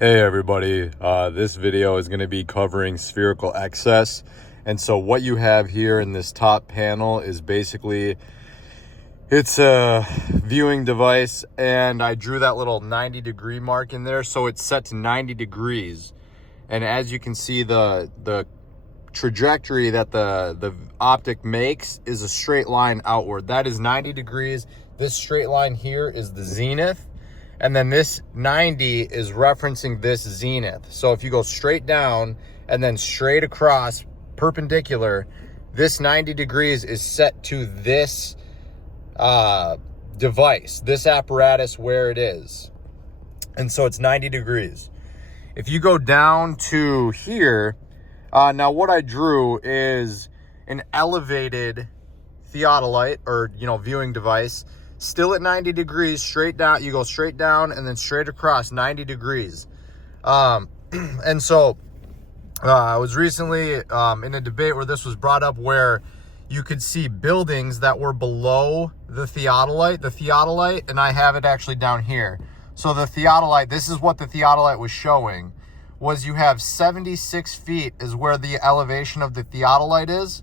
Hey everybody, this video is going to be covering spherical excess. And so what you have here in this top panel is basically, it's a viewing device, and I drew that little 90-degree mark in there. So it's set to 90 degrees. And as you can see, the trajectory that the optic makes is a straight line outward. That is 90 degrees. This straight line here is the zenith. And then this 90 is referencing this zenith. So if you go straight down and then straight across perpendicular, this 90 degrees is set to this device, this apparatus where it is. And so it's 90 degrees. If you go down to here, now what I drew is an elevated theodolite, or viewing device, still at 90 degrees, straight down. You go straight down and then straight across 90 degrees. And so I was recently in a debate where this was brought up, where you could see buildings that were below the theodolite, and I have it actually down here. So the theodolite, this is what the theodolite was showing, was you have 76 feet is where the elevation of the theodolite is,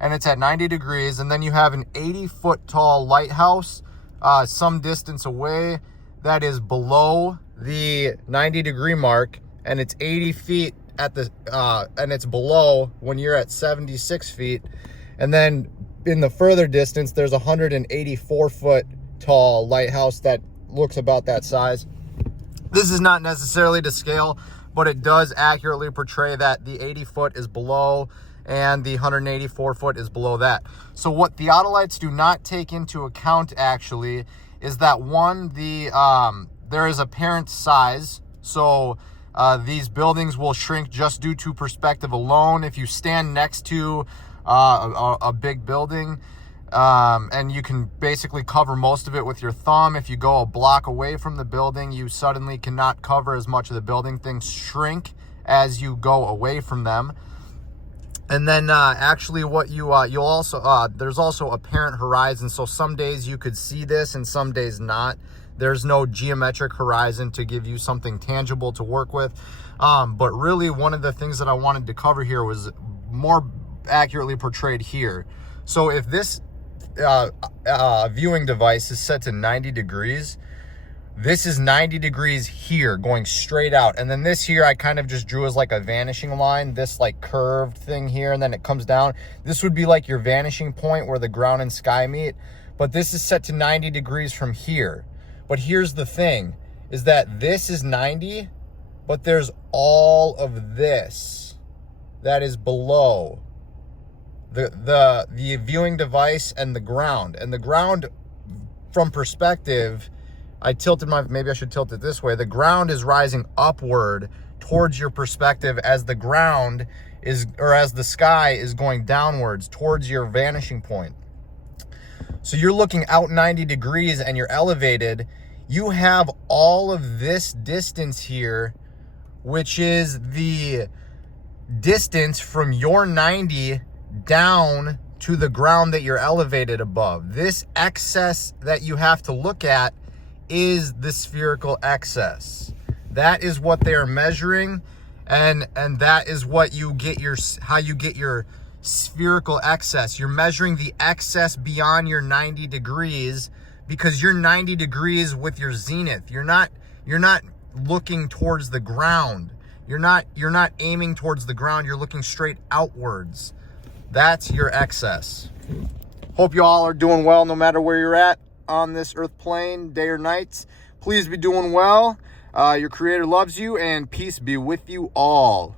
and it's at 90 degrees. And then you have an 80-foot tall lighthouse some distance away that is below the 90-degree mark, and it's 80 feet at the and it's below when you're at 76 feet. And then in the further distance, there's a 184-foot tall lighthouse that looks about that size. This is not necessarily to scale, but it does accurately portray that the 80-foot is below and the 184-foot is below that. So what theodolites do not take into account actually is that, one, there is apparent size. So these buildings will shrink just due to perspective alone. If you stand next to a big building, and you can basically cover most of it with your thumb, if you go a block away from the building, you suddenly cannot cover as much of the building. Things shrink as you go away from them. And then actually what you'll also, there's also apparent horizon. So some days you could see this and some days not. There's no geometric horizon to give you something tangible to work with. But really one of the things that I wanted to cover here was more accurately portrayed here. So if this viewing device is set to 90 degrees, this is 90 degrees here going straight out. And then this here I kind of just drew as like a vanishing line, this like curved thing here, and then it comes down. This would be like your vanishing point where the ground and sky meet. But this is set to 90 degrees from here. But here's the thing, is that this is 90, but there's all of this that is below the viewing device and the ground. And the ground, from perspective, maybe I should tilt it this way. The ground is rising upward towards your perspective as the ground is, or as the sky is going downwards towards your vanishing point. So you're looking out 90 degrees and you're elevated. You have all of this distance here, which is the distance from your 90 down to the ground that you're elevated above. This excess that you have to look at is the spherical excess. That is what they are measuring, and that is what you get how you get your spherical excess. You're measuring the excess beyond your 90 degrees because you're 90 degrees with your zenith. You're not looking towards the ground. You're not aiming towards the ground. You're looking straight outwards. That's your excess. Hope you all are doing well no matter where you're at on this earth plane, day or night. Please be doing well. Your creator loves you, and peace be with you all.